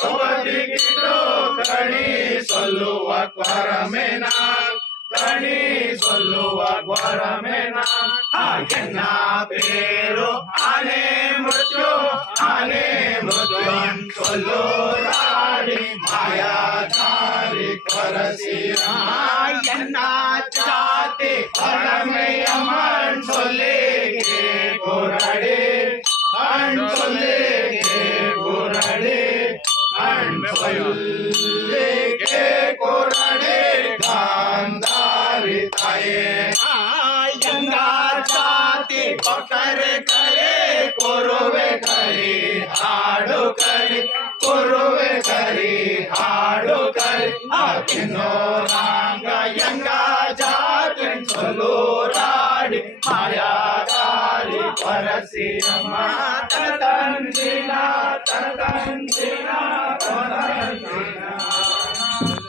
ದ್ರೌಪದಿಗಿಟ್ಟು ಕಣಿ ಸೊಲ್ಲುವ ಕ್ವರಮೇನ ಕಣಿ ಸೊಲ್ಲುವ ಕ್ವರಮೇನ ಎನ್ನ ಪೇರು ಆನೆ ಮೃತ್ಯು ಸೊಲ್ಲು ರಾಡಿ ಮಾಯಾಧಾರಿ ಕೊರಸಿಯ ಎನ್ನ ಜಾತಿ ಪರಮೆಯಮ್ಮನ್ ಸೊಲ್ಲಿಗೆ ಗುರಡಿ ಅಣ್ ಸೊಲ್ಲಿಗೆ ಗುರಡಿ ಅಣ್ ಸೊಲ್ಲಿಗೆ ಗುರಡಿ ಗಾಂಧಾರಿ ತಾಯೇ ಎಂಗ ಜಾತಿ ಪಕರೆ ಕರೆ ಕೊರುವೆ ಕರಿ ಹಾಡು ಕರಿ ಕೊರುವೆ ಕರಿ ಹಾಡು ಕರಿ ಅಕಿನೋ ರಾಂಗ ಎಂಗ ಜಾತಿ ಸೊಲ್ಲು ರಾಡಿ ಮಾಯಾದಾರಿ ಪರಸಿಯಮ್ಮ ತನ ತಂದಿನ ತನ